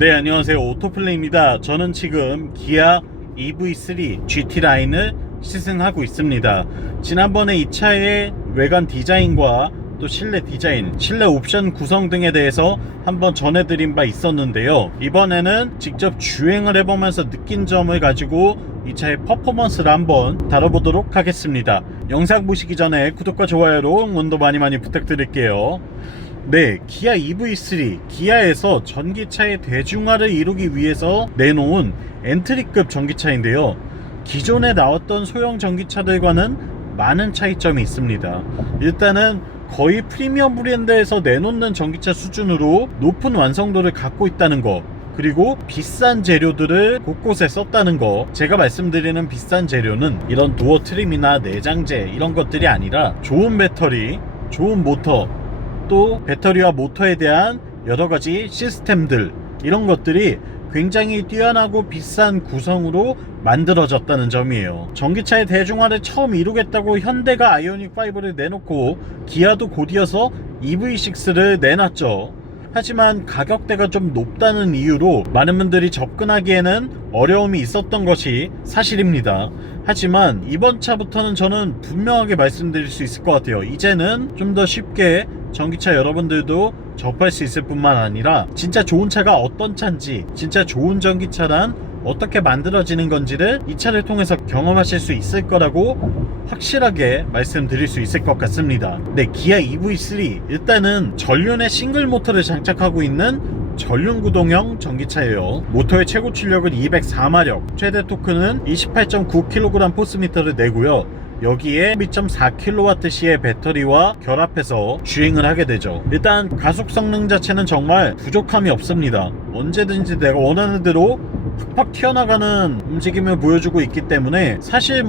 네, 안녕하세요. 오토플레이입니다. 저는 지금 기아 EV3 GT 라인을 시승하고 있습니다. 지난번에 이 차의 외관 디자인과 또 실내 디자인, 실내 옵션 구성 등에 대해서 한번 전해드린 바 있었는데요. 이번에는 직접 주행을 해보면서 느낀 점을 가지고 이 차의 퍼포먼스를 한번 다뤄보도록 하겠습니다. 영상 보시기 전에 구독과 좋아요로 응원도 많이 부탁드릴게요. 네, 기아 EV3, 기아에서 전기차의 대중화를 이루기 위해서 내놓은 엔트리급 전기차인데요. 기존에 나왔던 소형 전기차들과는 많은 차이점이 있습니다. 일단은 거의 프리미엄 브랜드에서 내놓는 전기차 수준으로 높은 완성도를 갖고 있다는 거, 그리고 비싼 재료들을 곳곳에 썼다는 거. 제가 말씀드리는 비싼 재료는 이런 도어 트림이나 내장재 이런 것들이 아니라 좋은 배터리, 좋은 모터, 또 배터리와 모터에 대한 여러가지 시스템들, 이런 것들이 굉장히 뛰어나고 비싼 구성으로 만들어졌다는 점이에요. 전기차의 대중화를 처음 이루겠다고 현대가 아이오닉5를 내놓고 기아도 곧이어서 EV6를 내놨죠. 하지만 가격대가 좀 높다는 이유로 많은 분들이 접근하기에는 어려움이 있었던 것이 사실입니다. 하지만 이번 차부터는 저는 분명하게 말씀드릴 수 있을 것 같아요. 이제는 좀 더 쉽게 전기차 여러분들도 접할 수 있을 뿐만 아니라 진짜 좋은 차가 어떤 차인지, 진짜 좋은 전기차란 어떻게 만들어지는 건지를 이 차를 통해서 경험하실 수 있을 거라고 확실하게 말씀드릴 수 있을 것 같습니다. 네, 기아 EV3 일단은 전륜의 싱글 모터를 장착하고 있는 전륜구동형 전기차예요. 모터의 최고 출력은 204마력, 최대 토크는 28.9kg 포스미터를 내고요. 여기에 12.4kWh의 배터리와 결합해서 주행을 하게 되죠. 일단 가속 성능 자체는 정말 부족함이 없습니다. 언제든지 내가 원하는 대로 팍팍 튀어나가는 움직임을 보여주고 있기 때문에 사실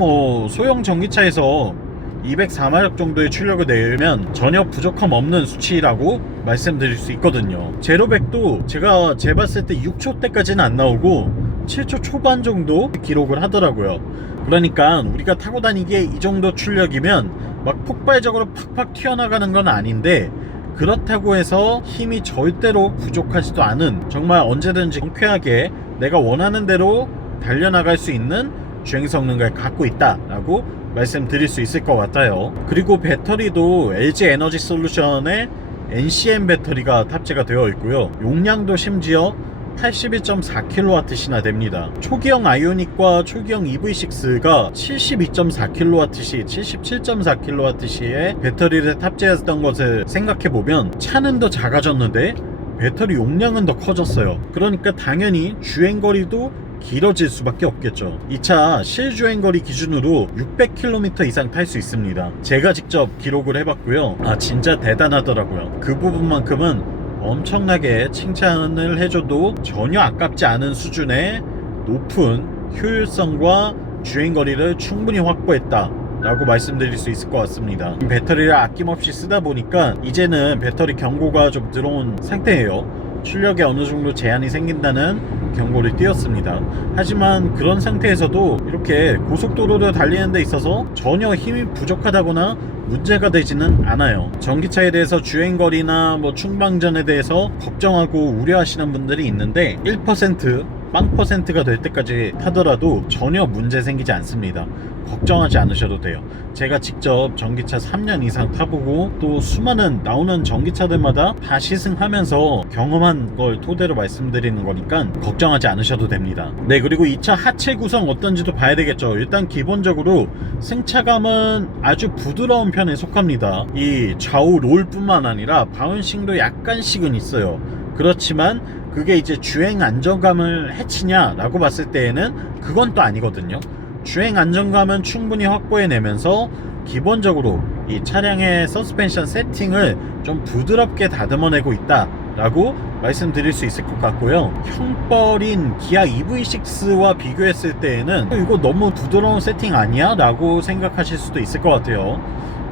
소형 전기차에서 204마력 정도의 출력을 내면 전혀 부족함 없는 수치라고 말씀드릴 수 있거든요. 제로백도 제가 재봤을 때 6초대까지는 안 나오고 7초 초반 정도 기록을 하더라고요. 그러니까 우리가 타고 다니기에 이 정도 출력이면 막 폭발적으로 팍팍 튀어나가는 건 아닌데, 그렇다고 해서 힘이 절대로 부족하지도 않은, 정말 언제든지 경쾌하게 내가 원하는 대로 달려나갈 수 있는 주행 성능을 갖고 있다라고 말씀드릴 수 있을 것 같아요. 그리고 배터리도 LG 에너지 솔루션의 NCM 배터리가 탑재가 되어 있고요. 용량도 심지어 81.4kWh나 됩니다. 초기형 아이오닉과 초기형 EV6가 72.4kWh, 77.4kWh의 배터리를 탑재했던 것을 생각해보면 차는 더 작아졌는데 배터리 용량은 더 커졌어요. 그러니까 당연히 주행거리도 길어질 수밖에 없겠죠. 이 차 실주행거리 기준으로 600km 이상 탈 수 있습니다. 제가 직접 기록을 해봤고요. 진짜 대단하더라고요. 그 부분만큼은 엄청나게 칭찬을 해줘도 전혀 아깝지 않은 수준의 높은 효율성과 주행거리를 충분히 확보했다 라고 말씀드릴 수 있을 것 같습니다. 배터리를 아낌없이 쓰다 보니까 이제는 배터리 경고가 좀 들어온 상태예요. 출력에 어느 정도 제한이 생긴다는 경고를 띄웠습니다. 하지만 그런 상태에서도 이렇게 고속도로를 달리는 데 있어서 전혀 힘이 부족하다거나 문제가 되지는 않아요. 전기차에 대해서 주행거리나 충방전에 대해서 걱정하고 우려하시는 분들이 있는데 1%, 0%가 될 때까지 타더라도 전혀 문제 생기지 않습니다. 걱정하지 않으셔도 돼요. 제가 직접 전기차 3년 이상 타보고 또 수많은 나오는 전기차들마다 다 시승하면서 경험한 걸 토대로 말씀드리는 거니까 걱정하지 않으셔도 됩니다. 네, 그리고 이 차 하체 구성 어떤지도 봐야 되겠죠. 일단 기본적으로 승차감은 아주 부드러운 편에 속합니다. 이 좌우 롤뿐만 아니라 바운싱도 약간씩은 있어요. 그렇지만 그게 이제 주행 안정감을 해치냐 라고 봤을 때에는 그건 또 아니거든요. 주행 안정감은 충분히 확보해내면서 기본적으로 이 차량의 서스펜션 세팅을 좀 부드럽게 다듬어내고 있다 라고 말씀드릴 수 있을 것 같고요. 형벌인 기아 EV6와 비교했을 때에는 이거 너무 부드러운 세팅 아니야? 라고 생각하실 수도 있을 것 같아요.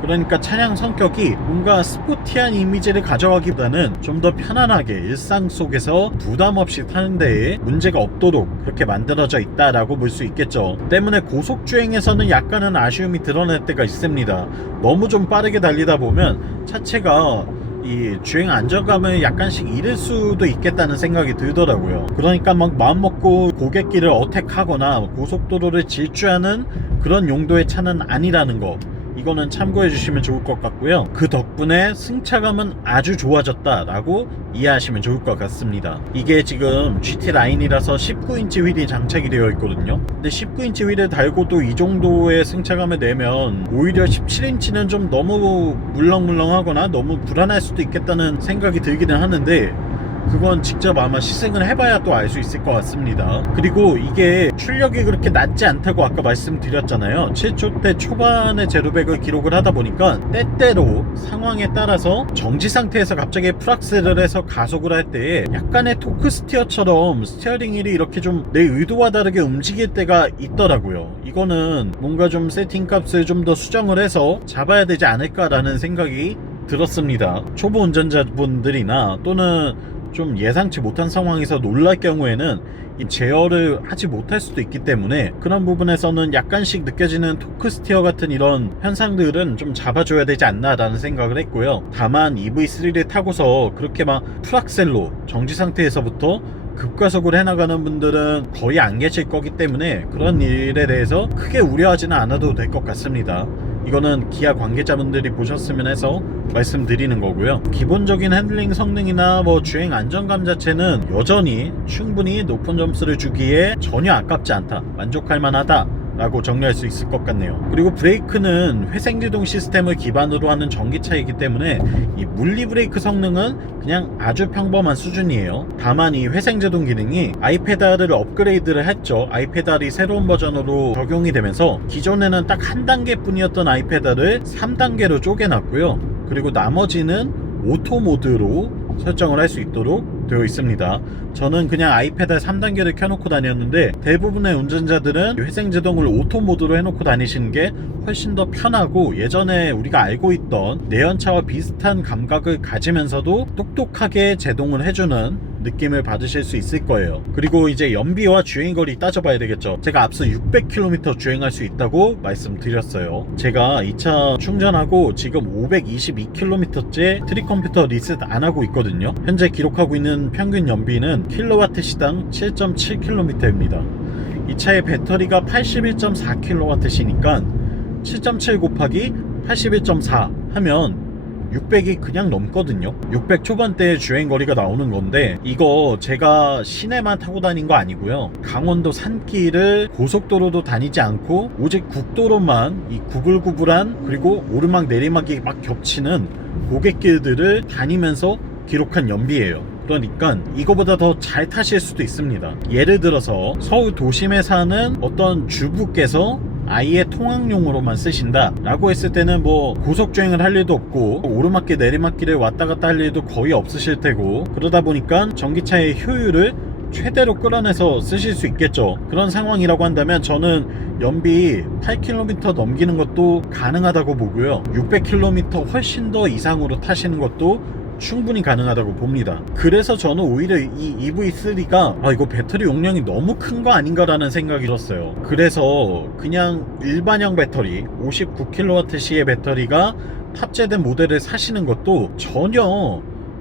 그러니까 차량 성격이 뭔가 스포티한 이미지를 가져가기보다는 좀 더 편안하게 일상 속에서 부담 없이 타는 데에 문제가 없도록 그렇게 만들어져 있다라고 볼 수 있겠죠. 때문에 고속주행에서는 약간은 아쉬움이 드러날 때가 있습니다. 너무 좀 빠르게 달리다 보면 차체가 이 주행 안정감을 약간씩 잃을 수도 있겠다는 생각이 들더라고요. 그러니까 막 마음먹고 고갯길을 어택하거나 고속도로를 질주하는 그런 용도의 차는 아니라는 거, 이거는 참고해 주시면 좋을 것 같고요. 그 덕분에 승차감은 아주 좋아졌다라고 이해하시면 좋을 것 같습니다. 이게 지금 GT 라인이라서 19인치 휠이 장착이 되어 있거든요. 근데 19인치 휠을 달고도 이 정도의 승차감을 내면 오히려 17인치는 좀 너무 물렁물렁하거나 너무 불안할 수도 있겠다는 생각이 들기는 하는데, 그건 직접 아마 시승을 해봐야 또 알 수 있을 것 같습니다. 그리고 이게 출력이 그렇게 낮지 않다고 아까 말씀드렸잖아요. 7초대 초반에 제로백을 기록을 하다 보니까 때때로 상황에 따라서 정지 상태에서 갑자기 풀악셀을 해서 가속을 할 때 약간의 토크 스티어처럼 스티어링 휠이 이렇게 좀 내 의도와 다르게 움직일 때가 있더라고요. 이거는 뭔가 좀 세팅 값을 좀 더 수정을 해서 잡아야 되지 않을까라는 생각이 들었습니다. 초보 운전자분들이나 또는 좀 예상치 못한 상황에서 놀랄 경우에는 이 제어를 하지 못할 수도 있기 때문에 그런 부분에서는 약간씩 느껴지는 토크 스티어 같은 이런 현상들은 좀 잡아줘야 되지 않나 라는 생각을 했고요. 다만 EV3를 타고서 그렇게 막 풀악셀로 정지 상태에서부터 급가속을 해나가는 분들은 거의 안 계실 거기 때문에 그런 일에 대해서 크게 우려하지는 않아도 될 것 같습니다. 이거는 기아 관계자분들이 보셨으면 해서 말씀드리는 거고요. 기본적인 핸들링 성능이나 뭐 주행 안정감 자체는 여전히 충분히 높은 점수를 주기에 전혀 아깝지 않다, 만족할 만하다 라고 정리할 수 있을 것 같네요. 그리고 브레이크는 회생제동 시스템을 기반으로 하는 전기차이기 때문에 이 물리 브레이크 성능은 그냥 아주 평범한 수준이에요. 다만 이 회생제동 기능이 아이페달을 업그레이드를 했죠. 아이페달이 새로운 버전으로 적용이 되면서 기존에는 딱 한 단계 뿐이었던 아이페달을 3단계로 쪼개놨고요. 그리고 나머지는 오토 모드로 설정을 할 수 있도록 되어 있습니다. 저는 그냥 아이페달 3단계를 켜놓고 다녔는데 대부분의 운전자들은 회생제동을 오토 모드로 해놓고 다니시는 게 훨씬 더 편하고 예전에 우리가 알고 있던 내연차와 비슷한 감각을 가지면서도 똑똑하게 제동을 해주는 느낌을 받으실 수 있을 거예요. 그리고 이제 연비와 주행거리 따져봐야 되겠죠. 제가 앞서 600km 주행할 수 있다고 말씀드렸어요. 제가 이 차 충전하고 지금 522km째 트립컴퓨터 리셋 안 하고 있거든요. 현재 기록하고 있는 평균 연비는 킬로와트 시당 7.7km입니다. 이 차의 배터리가 81.4kW시니까 7.7 곱하기 81.4 하면 600이 그냥 넘거든요. 600 초반대의 주행거리가 나오는 건데, 이거 제가 시내만 타고 다닌 거 아니고요. 강원도 산길을 고속도로도 다니지 않고 오직 국도로만 이 구불구불한, 그리고 오르막 내리막이 막 겹치는 고갯길들을 다니면서 기록한 연비예요. 그러니까 이거보다 더 잘 타실 수도 있습니다. 예를 들어서 서울 도심에 사는 어떤 주부께서 아예 통학용으로만 쓰신다 라고 했을 때는 뭐 고속주행을 할 일도 없고 오르막길 내리막길을 왔다 갔다 할 일도 거의 없으실 테고, 그러다 보니까 전기차의 효율을 최대로 끌어내서 쓰실 수 있겠죠. 그런 상황이라고 한다면 저는 연비 8km 넘기는 것도 가능하다고 보고요. 600km 훨씬 더 이상으로 타시는 것도 충분히 가능하다고 봅니다. 그래서 저는 오히려 이 EV3가 이거 배터리 용량이 너무 큰 거 아닌가라는 생각이 들었어요. 그래서 그냥 일반형 배터리 59kWh의 배터리가 탑재된 모델을 사시는 것도 전혀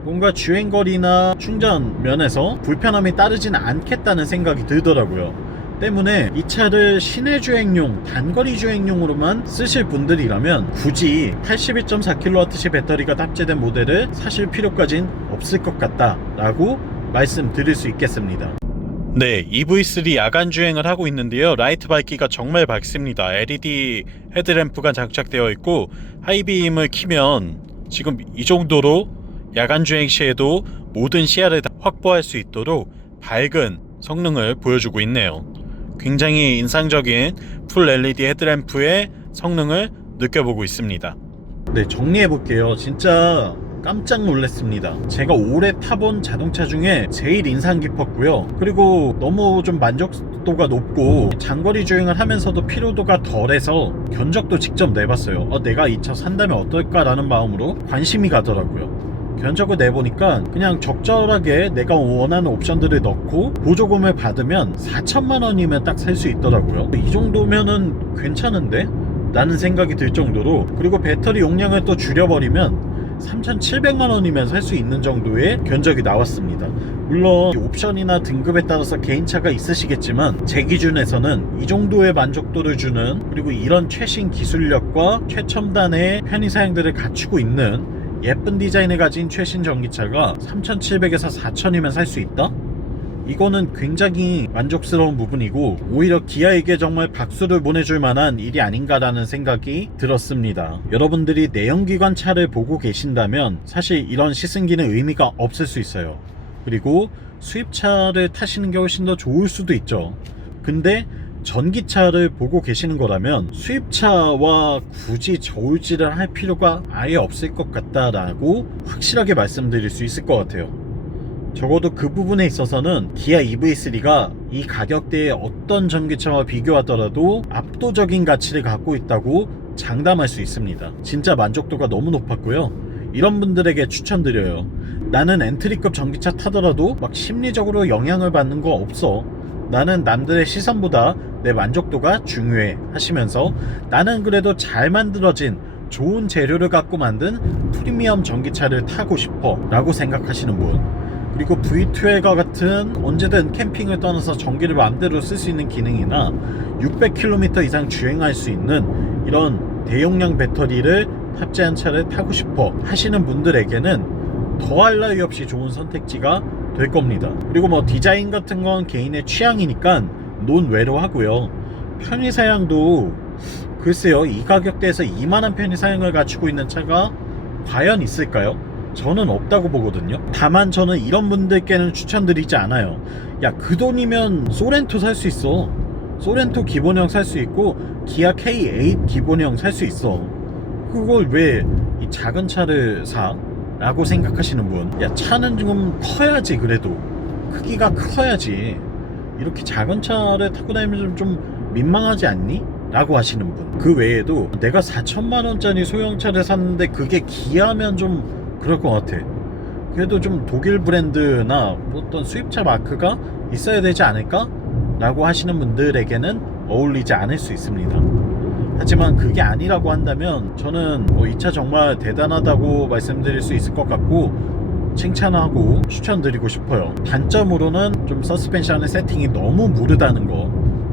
뭔가 주행거리나 충전 면에서 불편함이 따르진 않겠다는 생각이 들더라고요. 때문에 이 차를 시내 주행용, 단거리 주행용으로만 쓰실 분들이라면 굳이 81.4kWh 배터리가 탑재된 모델을 사실 필요까진 없을 것 같다 라고 말씀드릴 수 있겠습니다. 네, EV3 야간 주행을 하고 있는데요. 라이트 밝기가 정말 밝습니다. LED 헤드램프가 장착되어 있고 하이빔을 키면 지금 이 정도로 야간 주행 시에도 모든 시야를 다 확보할 수 있도록 밝은 성능을 보여주고 있네요. 굉장히 인상적인 풀 LED 헤드램프의 성능을 느껴보고 있습니다. 네, 정리해볼게요. 진짜 깜짝 놀랐습니다. 제가 올해 타본 자동차 중에 제일 인상 깊었고요. 그리고 너무 좀 만족도가 높고 장거리 주행을 하면서도 피로도가 덜해서 견적도 직접 내봤어요. 내가 이 차 산다면 어떨까라는 마음으로 관심이 가더라고요. 견적을 내보니까 그냥 적절하게 내가 원하는 옵션들을 넣고 보조금을 받으면 4천만 원이면 딱 살 수 있더라고요. 이 정도면은 괜찮은데? 라는 생각이 들 정도로, 그리고 배터리 용량을 또 줄여버리면 3,700만 원이면 살 수 있는 정도의 견적이 나왔습니다. 물론 옵션이나 등급에 따라서 개인차가 있으시겠지만 제 기준에서는 이 정도의 만족도를 주는, 그리고 이런 최신 기술력과 최첨단의 편의사양들을 갖추고 있는 예쁜 디자인을 가진 최신 전기차가 3,700에서 4,000이면 살 수 있다? 이거는 굉장히 만족스러운 부분이고, 오히려 기아에게 정말 박수를 보내줄 만한 일이 아닌가라는 생각이 들었습니다. 여러분들이 내연기관 차를 보고 계신다면 사실 이런 시승기는 의미가 없을 수 있어요. 그리고 수입차를 타시는 게 훨씬 더 좋을 수도 있죠. 근데 전기차를 보고 계시는 거라면 수입차와 굳이 저울질을 할 필요가 아예 없을 것 같다라고 확실하게 말씀드릴 수 있을 것 같아요. 적어도 그 부분에 있어서는 기아 EV3가 이 가격대의 어떤 전기차와 비교하더라도 압도적인 가치를 갖고 있다고 장담할 수 있습니다. 진짜 만족도가 너무 높았고요. 이런 분들에게 추천드려요. 나는 엔트리급 전기차 타더라도 막 심리적으로 영향을 받는 거 없어. 나는 남들의 시선보다 내 만족도가 중요해 하시면서, 나는 그래도 잘 만들어진 좋은 재료를 갖고 만든 프리미엄 전기차를 타고 싶어 라고 생각하시는 분, 그리고 V2과 같은 언제든 캠핑을 떠나서 전기를 마음대로 쓸 수 있는 기능이나 600km 이상 주행할 수 있는 이런 대용량 배터리를 탑재한 차를 타고 싶어 하시는 분들에게는 더할 나위 없이 좋은 선택지가 될 겁니다. 그리고 뭐 디자인 같은 건 개인의 취향이니까 논외로 하고요. 편의사양도 글쎄요, 이 가격대에서 이만한 편의사양을 갖추고 있는 차가 과연 있을까요? 저는 없다고 보거든요. 다만 저는 이런 분들께는 추천드리지 않아요. 야, 그 돈이면 소렌토 살 수 있어. 소렌토 기본형 살 수 있고 기아 K8 기본형 살 수 있어. 그걸 왜 이 작은 차를 사? 라고 생각하시는 분, 야, 차는 좀 커야지. 그래도 크기가 커야지. 이렇게 작은 차를 타고 다니면 좀 민망하지 않니? 라고 하시는 분, 그 외에도 내가 4천만 원짜리 소형차를 샀는데 그게 기아면 좀 그럴 것 같아. 그래도 좀 독일 브랜드나 어떤 수입차 마크가 있어야 되지 않을까? 라고 하시는 분들에게는 어울리지 않을 수 있습니다. 하지만 그게 아니라고 한다면 저는 이 차 정말 대단하다고 말씀드릴 수 있을 것 같고 칭찬하고 추천드리고 싶어요. 단점으로는 좀 서스펜션의 세팅이 너무 무르다는 거,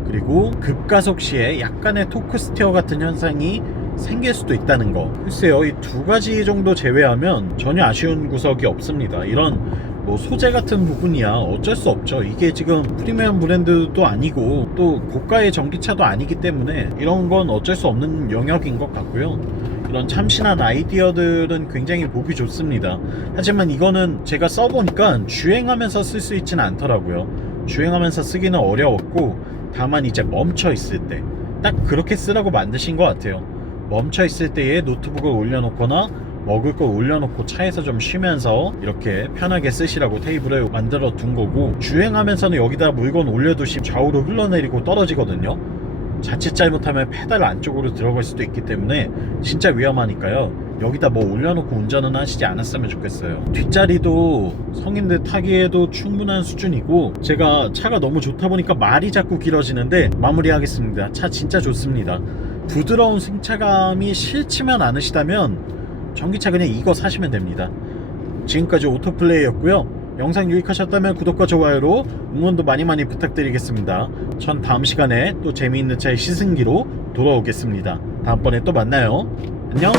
그리고 급가속 시에 약간의 토크 스티어 같은 현상이 생길 수도 있다는 거. 글쎄요, 이 두 가지 정도 제외하면 전혀 아쉬운 구석이 없습니다. 이런 뭐 소재 같은 부분이야 어쩔 수 없죠. 이게 지금 프리미엄 브랜드도 아니고 또 고가의 전기차도 아니기 때문에 이런 건 어쩔 수 없는 영역인 것 같고요. 이런 참신한 아이디어들은 굉장히 보기 좋습니다. 하지만 이거는 제가 써보니까 주행하면서 쓸 수 있지는 않더라고요. 주행하면서 쓰기는 어려웠고, 다만 이제 멈춰 있을 때 딱 그렇게 쓰라고 만드신 것 같아요. 멈춰 있을 때에 노트북을 올려놓거나 먹을 걸 올려놓고 차에서 좀 쉬면서 이렇게 편하게 쓰시라고 테이블을 만들어 둔 거고, 주행하면서는 여기다 물건 올려두시면 좌우로 흘러내리고 떨어지거든요. 자칫 잘못하면 페달 안쪽으로 들어갈 수도 있기 때문에 진짜 위험하니까요. 여기다 뭐 올려놓고 운전은 하시지 않았으면 좋겠어요. 뒷자리도 성인들 타기에도 충분한 수준이고, 제가 차가 너무 좋다 보니까 말이 자꾸 길어지는데 마무리하겠습니다. 차 진짜 좋습니다. 부드러운 승차감이 싫지만 않으시다면 전기차 그냥 이거 사시면 됩니다. 지금까지 오토플레이였고요. 영상 유익하셨다면 구독과 좋아요로 응원도 많이 부탁드리겠습니다. 전 다음 시간에 또 재미있는 차의 시승기로 돌아오겠습니다. 다음번에 또 만나요. 안녕.